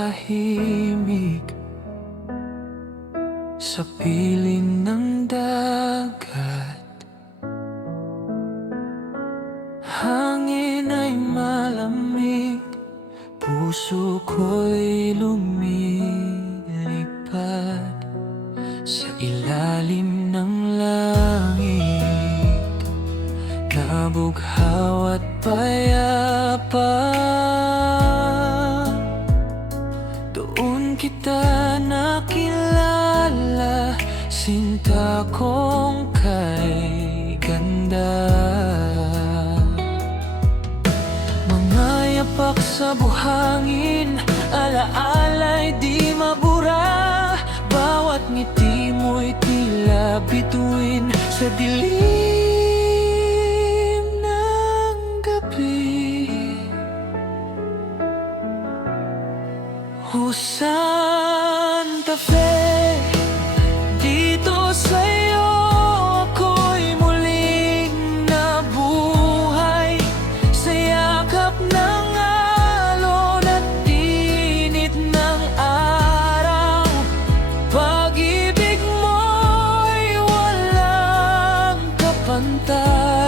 tahimik sa piling ng dagat. Hangin ay malamig, puso ko'y lumilipad sa ilalim ng langit, nabughaw at payapa. Doon kita nakilala, sinta kong kay ganda. Mga yapak sa buhangin, alaala'y di mabura. Bawat ngiti mo'y tila bituin sa dilim ng gabi. Santa Fe, dito sa'yo ako'y muling nabuhay, sa yakap ng alon at init ng araw. Pag-ibig mo'y walang kapantay.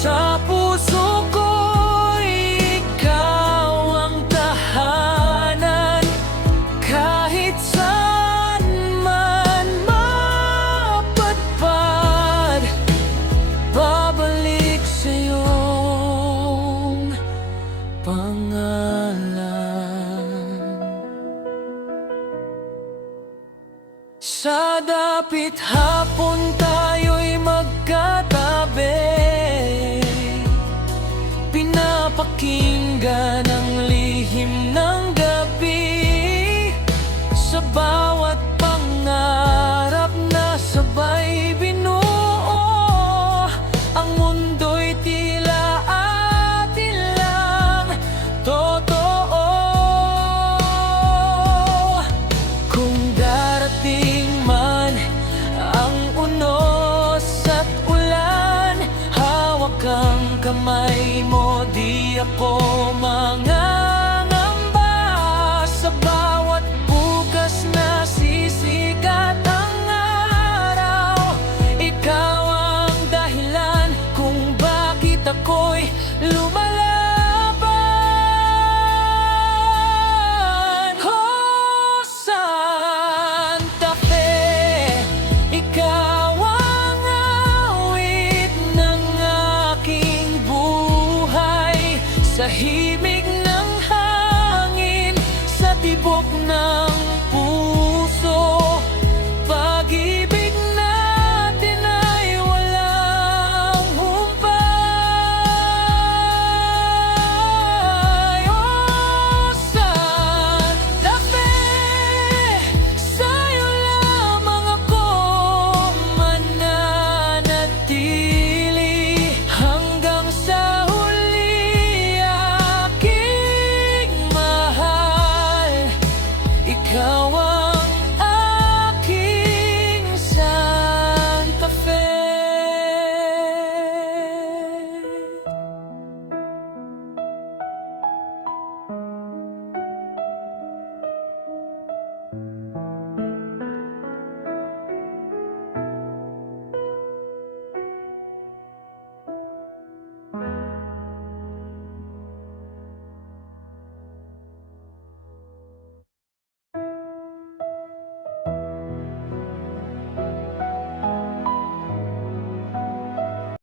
Sa puso ko'y ikaw ang tahanan, kahit saan man mapadpad, babalik sa iyong pangalan. Sa dapit hapon tayo'y magkatabi, pinapakinggan ang lihim ng gabi. Sa bawat pangarap na sabay binuo, ang mundo'y tila atin lang totoo. Kung darating man ang unos at ulan, hawak ang kamay mo, di ako mga